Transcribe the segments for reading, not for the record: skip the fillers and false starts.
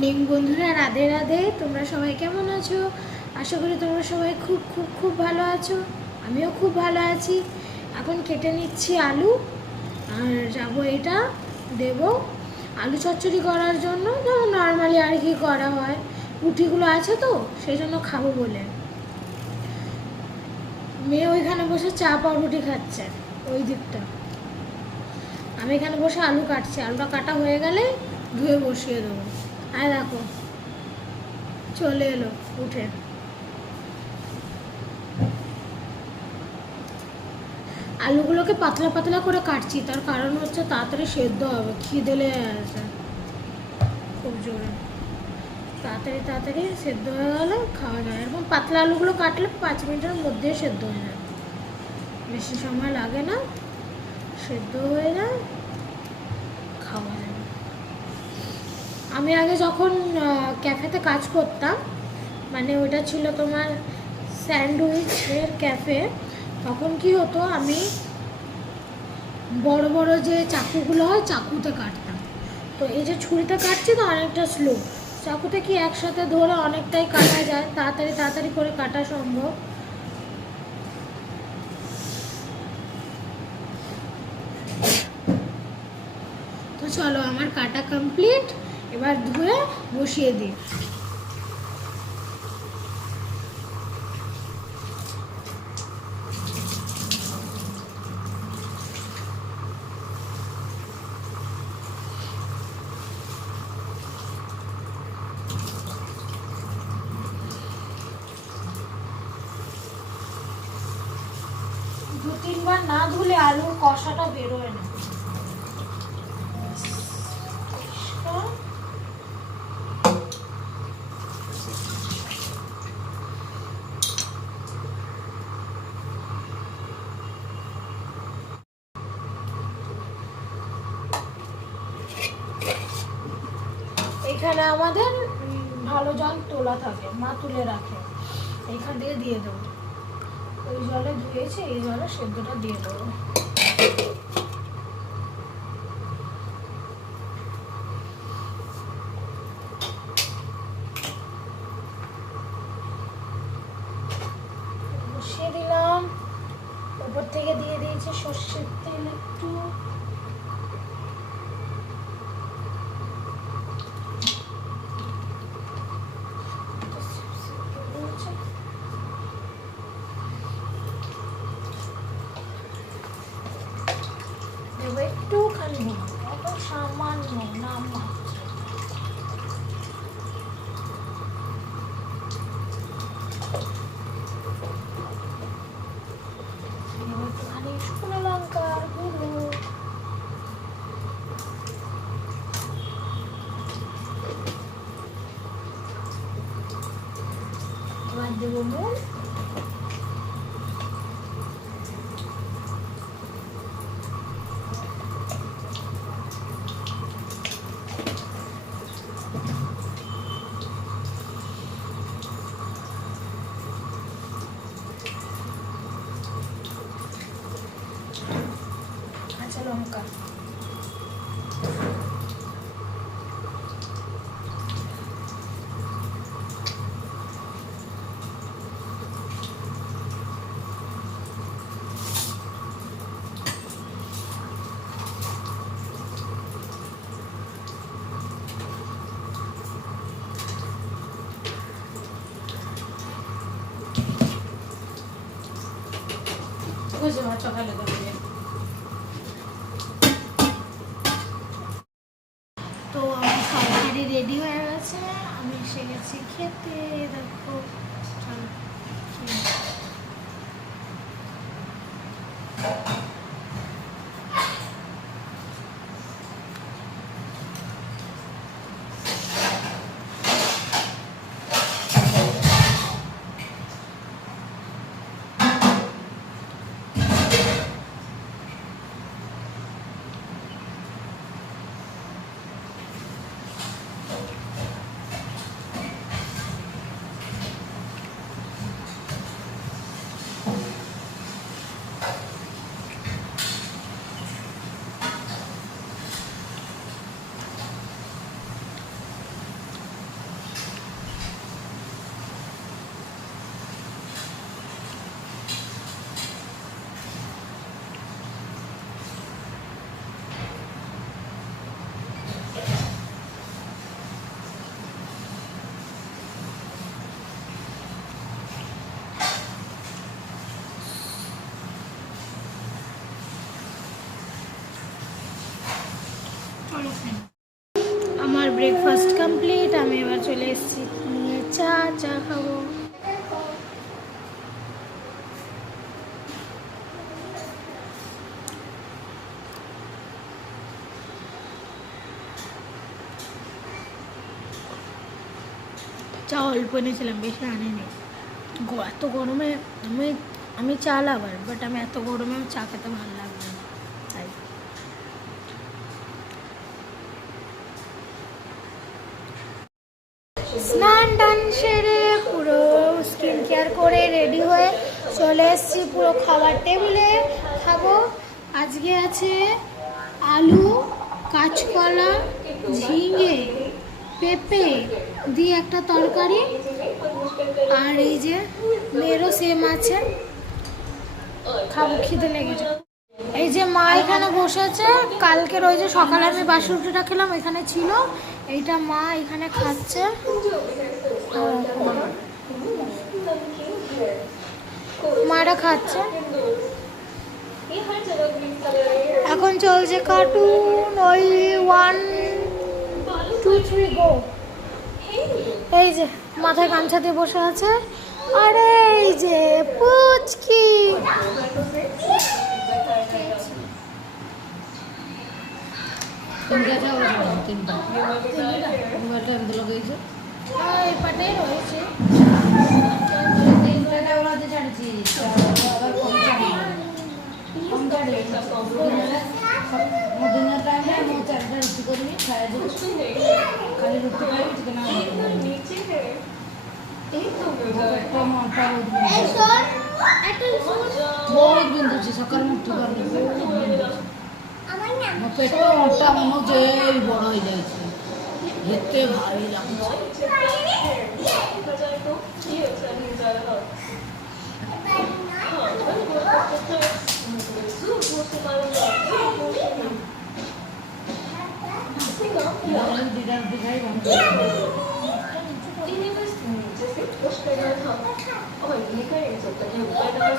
Morning বন্ধুরা, রাধে রাধে। তোমরা সবাই কেমন আছো? আশা করি তোমরা সবাই খুব খুব খুব ভালো আছো। আমিও খুব ভালো আছি। এখন কেটে নিচ্ছি আলু, আর যাবো এটা দেব আলু চচ্চড়ি করার জন্য, যেমন নর্মালি আর কি করা হয়। রুটিগুলো আছে তো, সেই জন্য খাবো বলে। মেয়ে ওইখানে বসে চা পাউরুটি খাচ্ছে ওই দিকটা। আমি এখানে বসে আলু কাটছি। আলুটা কাটা হয়ে গেলে ধুয়ে বসিয়ে দেবো। আর দেখো চলে এলো উঠে। আলুগুলোকে পাতলা পাতলা করে কাটছি, তার কারণ হচ্ছে তাড়াতাড়ি সেদ্ধ হবে। খিদে লেগে আছে খুব জোরে। তাড়াতাড়ি তাড়াতাড়ি সেদ্ধ হয়ে গেলে খাওয়া যায়। এরকম পাতলা আলুগুলো কাটলে 5 মিনিটের মধ্যে সেদ্ধ হয়ে যায়, বেশি সময় লাগে না, সেদ্ধ হয়ে যায়, খাওয়া যায়। আমি আগে যখন ক্যাফেতে কাজ করতাম, মানে ওটা ছিল তোমার স্যান্ডউইচের ক্যাফে, তখন কি হতো, আমি বড় বড় যে চাকুগুলো হয় চাকুতে কাটতাম। তো এই যে ছুরিতে কাটছি তো অনেকটা স্লো, চাকুতে কি একসাথে ধরে অনেকটাই কাটা যায়, তাড়াতাড়ি তাড়াতাড়ি করে কাটা সম্ভব। তো চলো, আমার কাটা কমপ্লিট। এবার ধুয়ে বসিয়ে দিই। দু তিনবার না ধুলে আলুর কষাটা বেরোয় না। এখানে আমাদের ভালো জল তোলা থাকে, মা তুলে রাখে, এইখান থেকে দিয়ে দেবো। ওই জলে ধুয়েছে, এই জলে সেদ্ধটা দিয়ে দেবো। বসিয়ে দিলাম। উপর থেকে দিয়ে দিয়েছি সর্ষের তেল একটু। দেবো একটুখানি, এত সামান্য নাম মাত্র। একটুখানি শুকনো লঙ্কার গুঁড়ো, এবার দেবো নুন, কাঁচা লঙ্কা, বুঝতে পারছো ভালো করে। তো আমার তরকারি রেডি হয়ে গেছে, আমি এসে গেছি খেতে। দেখো চলো ব্রেকফাস্ট কমপ্লিট। আমি এবার চলে এসেছি নিয়ে চা খাবো। চা অল্প এনেছিলাম, বেশি আনিনি। এত গরমে আমি চা লাভার, বাট আমি এত গরমে চা খেতে ভালো লাগবে না, তাই। স্নান টান সেরে পুরো স্কিন কেয়ার করে রেডি হয়ে চলে এসেছি পুরো খাবার টেবিলে। খাবো আজকে আছে আলু, কাঁচকলা, ঝিঙে, পেঁপে দিয়ে একটা তরকারি, আর এই যে মেয়েরও সেম আছে। খাবো, খিদে লেগেছে। এই যে মা এখানে বসেছে, কালকের ওই যে সকালে আমি বাসি রুটিটা খেলাম এখানে ছিল, এইটা মা এখানে খাচ্ছে। মারা খাচ্ছে। এখন চলছে কার্টুন, ওই 1 2 3 গো। এই যে মাথায় গামছা দিয়ে বসে আছে, আর এই যে পুচকি। রয়েছে ବହୁତ ବିନ୍ଧୁଛି ସକାଳୁ ଉଠି ପାରୁନି, ମୋ ପେଟ ଅଣ୍ଟା ମନ ଯେ ବଡ଼ ହେଇଯାଇଛି, ଏତେ ଭାରି ଲାଗୁଛି।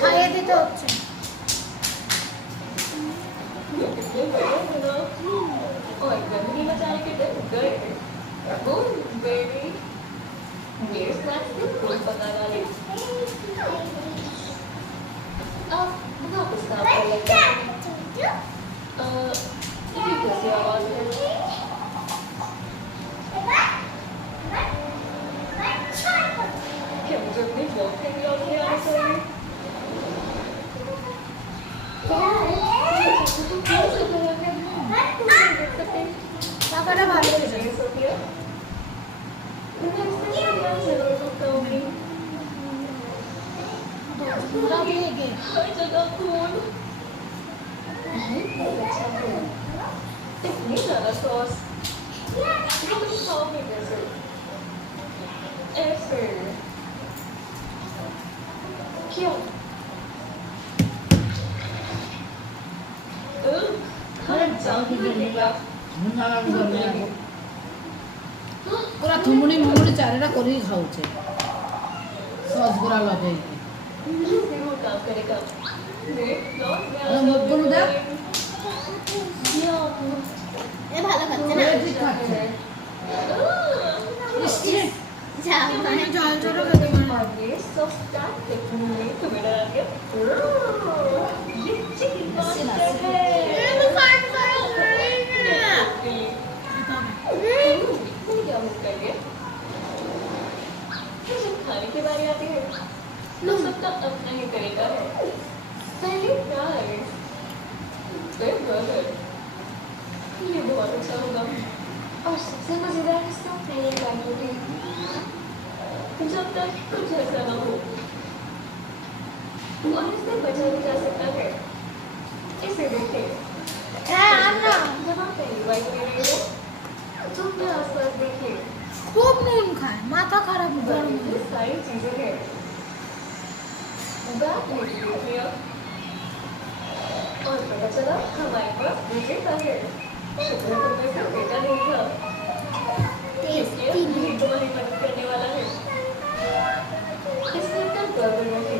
খাইয়ে দিতে হচ্ছে। টাকাটা ভালো লেগেছে। इतनी ज़्यादा सॉस खाओगे कैसे? ऐसे क्यों? ପୁରା ଥୁମୁଣି ମୁମୁଣି ଚାରିଟା କରିକି ଖାଉଛେ ସସ୍ ଗୁରା ଲଗେଇକି। काम करेगा ମଗନୁ ଦେ এ ভালো খাচ্ছে না। ঠিক খাচ্ছে। যা মানে জল জল খেতে পারে। ये सब स्टार्ट देखने में तो मेरा आ गया ये चिकन पास्ता है এটা কাট করো না। क्या मिस कर गए जब खाने की बारी आती है तो सबका अपना ही तरीका है। पहले फ्राइज फिर बर्गर, ये बहुत अच्छा होगा। और सबसे मजेदार हिस्सा पहले बाइट होगी जब तक कुछ ऐसा ना हो और इससे बचा भी जा सकता है। इसे देखें হ্যাঁ আমরা जब आप पहली बाइट ले रहे हो तो अपने आसपास देखिए খুব নুন খায়, মাথা খারাপ গরম ये হয়ে। सारी चीजें हैं बैक देख लिया और पता चला हमारे पास विजेता है। शुक्र है तुमने सिर्फ बेटा नहीं था इसलिए ये तुम्हारी मदद करने वाला है। इसने अपना बर्गर रखे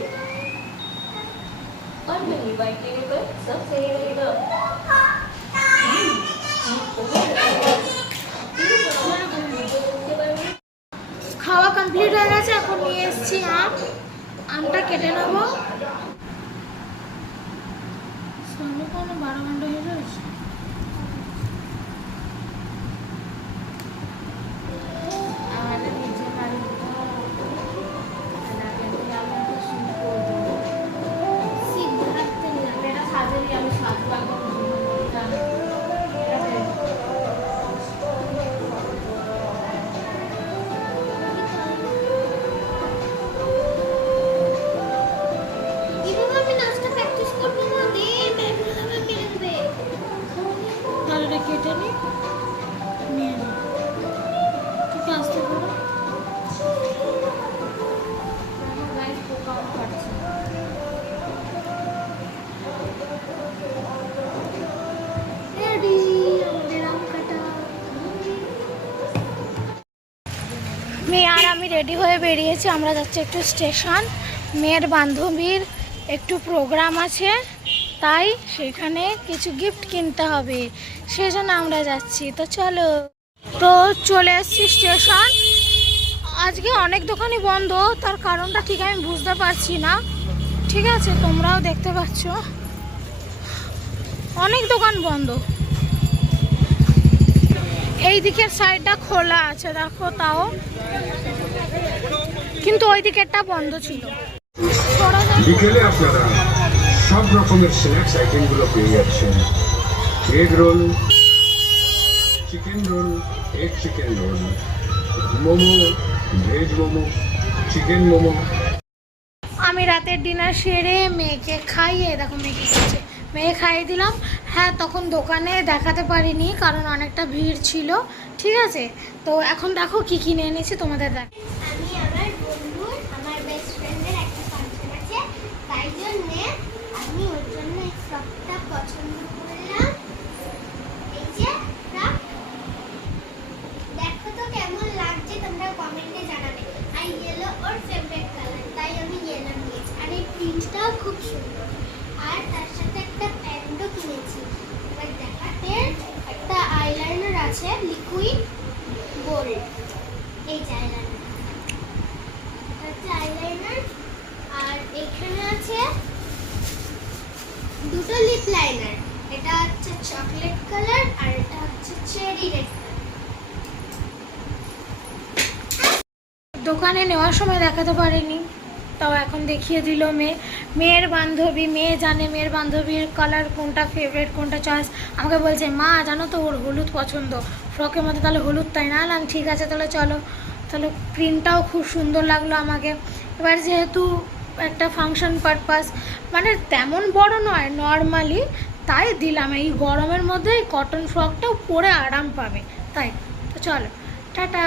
और पहली बाइट लेने पर सब सही रहेगा। কমপ্লিট হয়ে গেছে। এখন নিয়ে এসেছি আমটা কেটে নেবো। সামনে কোনো 12 ঘন্টা হয়ে যাচ্ছে। আমাদের নিজের বাড়ি সিদ্ধার্থের লাগে। এটা সাজেরই আমি সাজবো এভাবে আমি নাচটা প্র্যাকটিস করবো না। দে ব্যাগগুলো মেরে দেবে। তাহলে এটা কেটে নি নিয়ে নি। তোকে আসতে পারো। গাইস পোকাও কাটছে। রেডি আমাদের আম কাটা। মেয়ে আর আমি রেডি হয়ে বেরিয়েছি। আমরা যাচ্ছি একটু স্টেশন। মেয়ের বান্ধবীর একটু প্রোগ্রাম আছে, তাই সেখানে কিছু গিফট কিনতে হবে, সেই জন্য আমরা যাচ্ছি। তো চলো। তো চলে এসেছি স্টেশন। আজকে অনেক দোকানই বন্ধ, তার কারণটা ঠিক আমি বুঝতে পারছি না। ঠিক আছে, তোমরাও দেখতে পাচ্ছ অনেক দোকান বন্ধ। এই দিকের সাইডটা খোলা আছে দেখো, তাও কিন্তু ওই দিকেরটা বন্ধ ছিল। বিকেলে আপনারা সব রকমের স্ন্যাক্স আইটেমগুলো পেয়ে যাচ্ছেন। Egg roll, chicken roll, egg chicken roll, momo, veg momo, chicken momo. আমি রাতের ডিনার সেরে মেয়েকে খাইয়ে, দেখো মেয়েকে খাচ্ছে, মেয়ে খাইয়ে দিলাম। হ্যাঁ, তখন দোকানে দেখাতে পারিনি কারণ অনেকটা ভিড় ছিল। ঠিক আছে, তো এখন দেখো কি কিনে এনেছি তোমাদের দেখ। আমি আমার বন্ধুর, আমার বেস্ট ফ্রেন্ডের একটা ফাংশন আছে, তাই জন্যে আমি ওর জন্য এই ফ্রকটা পছন্দ করলাম। এই যে ফ্রক, দেখো তো কেমন লাগছে, তোমরা কমেন্টে জানাবে। আর ইয়েলো ওর ফেভারিট কালার, তাই আমি ইয়েলো নিয়েছি। আর এই প্রিন্টটাও খুব সুন্দর। আর তার সাথে একটা প্যান্টও কিনেছি। এবার দেখাতে একটা আইলাইনার আছে, লিকুইড গোল্ড। এই যে আইলাইনার, হচ্ছে আইলাইনার। আর এখানে আছে দুটো লিপ লাইনার। এটা হচ্ছে চকলেট কালার আর এটা হচ্ছে চেরি রেড কালার। দোকানে নেওয়ার সময় দেখাতে পারিনি, তাও এখন দেখিয়ে দিল মেয়ের বান্ধবী। মেয়ে জানে মেয়ের বান্ধবীর কালার কোনটা ফেভারিট, কোনটা চয়েস। আমাকে বলছে, মা জানো তো ওর হলুদ পছন্দ, ফ্রকের মধ্যে তাহলে হলুদ, তাই না? না, ঠিক আছে তাহলে চলো। তাহলে প্রিন্টটাও খুব সুন্দর লাগলো আমাকে। এবার যেহেতু একটা ফাংশন পারপাস, মানে তেমন বড় নয়, নর্মালি, তাই দিলাম। এই গরমের মধ্যে এই কটন ফ্রকটাও পরে আরাম পাবে, তাই। তো চলো, টাটা।